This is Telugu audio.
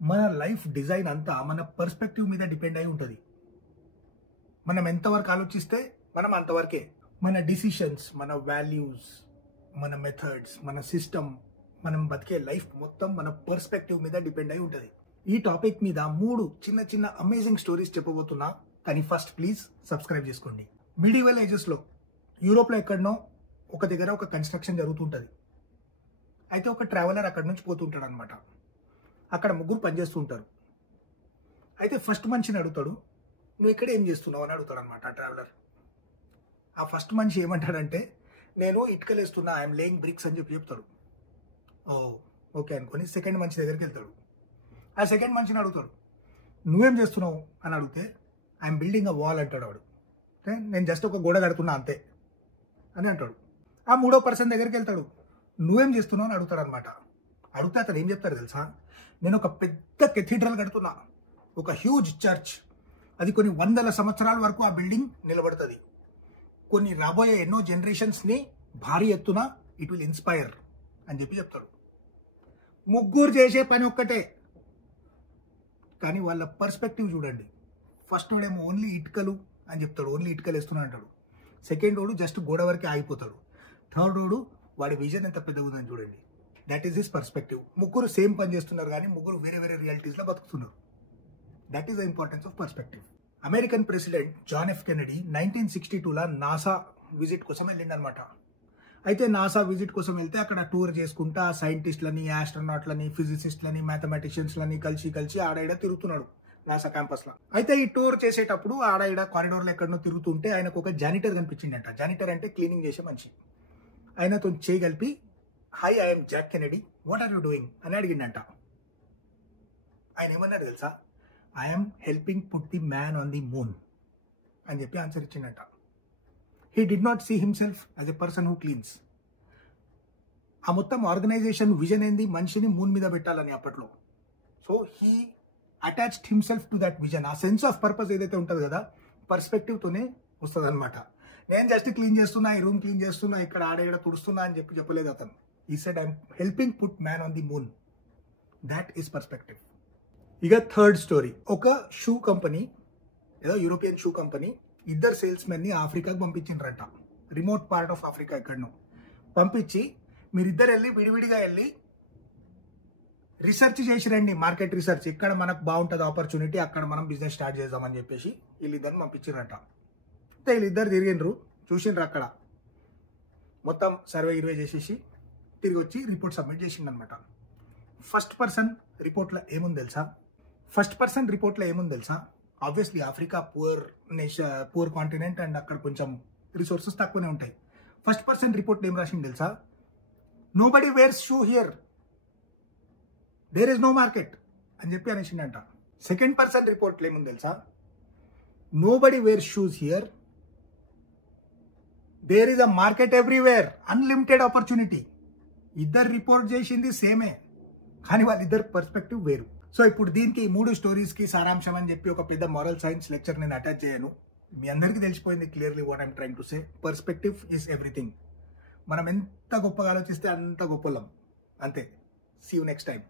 మన లైఫ్ డిజైన్ అంతా మన పర్స్పెక్టివ్ మీద డిపెండ్ అయి ఉంటుంది. మనం ఎంతవరకు ఆలోచిస్తే మనం అంతవరకే. మన డిసిషన్స్, మన వాల్యూస్, మన మెథడ్స్, మన సిస్టమ్, మనం బతికే లైఫ్ మొత్తం మన పర్స్పెక్టివ్ మీద డిపెండ్ అయి ఉంటుంది. ఈ టాపిక్ మీద 3 చిన్న చిన్న అమేజింగ్ స్టోరీస్ చెప్పబోతున్నా. కానీ ఫస్ట్ ప్లీజ్ సబ్స్క్రైబ్ చేసుకోండి. మిడివల్ ఏజెస్లో యూరోప్లో ఎక్కడనో ఒక దగ్గర ఒక కన్స్ట్రక్షన్ జరుగుతుంటుంది. అయితే ఒక ట్రావెలర్ అక్కడ నుంచి పోతుంటాడు అనమాట. అక్కడ 3 పనిచేస్తుంటారు. అయితే ఫస్ట్ మనిషిని అడుగుతాడు, నువ్వు ఇక్కడ ఏం చేస్తున్నావు అని అడుగుతాడు అనమాట ఆ ట్రావెలర్. ఆ ఫస్ట్ మనిషి ఏమంటాడంటే, నేను ఇటుకలు వేస్తున్నా, ఐఎమ్ లేయింగ్ బ్రిక్స్ అని చెప్తాడు. ఓ ఓకే అనుకొని సెకండ్ మనిషి దగ్గరికి వెళ్తాడు. ఆ సెకండ్ మనిషిని అడుగుతాడు, నువ్వేం చేస్తున్నావు అని అడిగితే, ఐఎమ్ బిల్డింగ్ అ వాల్ అంటాడు వాడు. నేను జస్ట్ ఒక గోడ కడుతున్నా అంతే అని అంటాడు. ఆ 3వ పర్సన్ దగ్గరికి వెళ్తాడు, నువ్వేం చేస్తున్నావు అని అడుగుతాడు అనమాట. అడిగితే అతను ఏం చెప్తాడు తెలుసా, నేను ఒక పెద్ద కెథీడ్రల్ కడుతున్నా, ఒక హ్యూజ్ చర్చ్. అది కొన్ని 100 సంవత్సరాల వరకు ఆ బిల్డింగ్ నిలబడుతుంది. కొన్ని రాబోయే ఎన్నో జనరేషన్స్ని భారీ ఎత్తున ఇట్ విల్ ఇన్స్పైర్ అని చెప్తాడు. 3 చేసే పని ఒక్కటే, కానీ వాళ్ళ పర్స్పెక్టివ్ చూడండి. ఫస్ట్ వాడేమో ఓన్లీ ఇటుకలు అని చెప్తాడు, ఓన్లీ ఇటుకలు వేస్తున్నా అంటాడు. సెకండ్ వాడు జస్ట్ గోడ వరకే ఆగిపోతాడు. థర్డ్ వాడు వాడి విజన్ ఎంత పెద్దగా ఉందని చూడండి. That is his perspective. 3 same పని చేస్తున్నారు, కానీ 3 వేరే వేరే రియాలిటీస్లో బతుకుతున్నారు. That is the importance of perspective. American president John F Kennedy 1962లో నాసా విజిట్ కోసం వెళ్ళిండనమాట. అయితే నాసా విజిట్ కోసం వెళ్తే అక్కడ టూర్ చేసుకుంటా సైంటిస్ట్లని, ఆస్ట్రోనాట్లని, ఫిజిసిస్ట్లని, మ్యాథమెటిషియన్స్లని కలిసి ఆడ తిరుగుతున్నాడు నాసా క్యాంపస్లో. అయితే ఈ టూర్ చేసేటప్పుడు ఆడ కారిడోర్లో ఎక్కడనో తిరుగుతుంటే ఆయనకు ఒక జానిటర్ కనిపించిందంట. జానిటర్ అంటే క్లీనింగ్ చేసే మనిషి. ఆయనతో చేయగలిపి, hi, I'm Jack Kennedy, what are you doing అని అడిగిండంట. ఆయన ఏమన్నాడు తెలుసా, I'm helping put the man on the moon అని చెప్పి ఆన్సర్ ఇచ్చిండట. He did not see himself as a person who cleans. ఆ మొత్తం ఆర్గనైజేషన్ విజన్ ఏంది, మనిషిని మూన్ మీద పెట్టాలని అప్పట్లో. So he attached himself to that vision. ఆ సెన్స్ ఆఫ్ పర్పస్ ఏదైతే ఉంటుంది కదా, పర్స్పెక్టివ్తోనే వస్తుంది అనమాట. నేను జస్ట్ క్లీన్ చేస్తున్నా, ఈ రూమ్ క్లీన్ చేస్తున్నా, ఇక్కడ ఆడ తుడుస్తున్నా అని చెప్పలేదు అతను. He said I'm helping put man on the moon. That is perspective. ఇక థర్డ్ స్టోరీ. ఒక షూ కంపెనీ, ఏదో యూరోపియన్ షూ కంపెనీ 2 సేల్స్ మెన్ని ఆఫ్రికాకి పంపించిండ్రంట. రిమోట్ పార్ట్ ఆఫ్ ఆఫ్రికా ఎక్కడనో పంపించి, మీరిద్దరు వెళ్ళి విడివిడిగా వెళ్ళి రీసెర్చ్ చేసి రండి, మార్కెట్ రీసెర్చ్, ఇక్కడ మనకు బాగుంటుంది ఆపర్చునిటీ, అక్కడ మనం బిజినెస్ స్టార్ట్ చేద్దామని చెప్పేసి వీళ్ళిద్దరిని పంపించిండ్రంట. అయితే వీళ్ళిద్దరు తిరిగిండ్రు, చూసిండ్రు, అక్కడ మొత్తం సర్వే చేసేసి తిరిగి వచ్చి రిపోర్ట్ సబ్మిట్ చేసిండనమాట. ఫస్ట్ పర్సన్ రిపోర్ట్లో ఏముంది తెలుసా, obviously Africa poor continent and అక్కడ కొంచెం రిసోర్సెస్ తక్కువనే ఉంటాయి. ఫస్ట్ పర్సన్ రిపోర్ట్ ఏం రాసింది తెలుసా, nobody wears shoe here, there is no market అని చెప్పి అనేసిండంట. సెకండ్ పర్సన్ రిపోర్ట్లో ఏముంది తెలుసా, nobody wears shoes here, there is a market everywhere, unlimited opportunity. ఇద్దరు రిపోర్ట్ చేసింది సేమే, కానీ వాళ్ళిద్దరు పర్స్పెక్టివ్ వేరు. సో ఇప్పుడు దీనికి 3 స్టోరీస్కి సారాంశం అని చెప్పి ఒక పెద్ద మారల్ సైన్స్ లెక్చర్ నేను అటాచ్ చేయను. మీ అందరికీ తెలిసిపోయింది clearly what I'm trying to say. Perspective is everything. మనం ఎంత గొప్పగా ఆలోచిస్తే అంత గొప్పలం, అంతే. See you next time.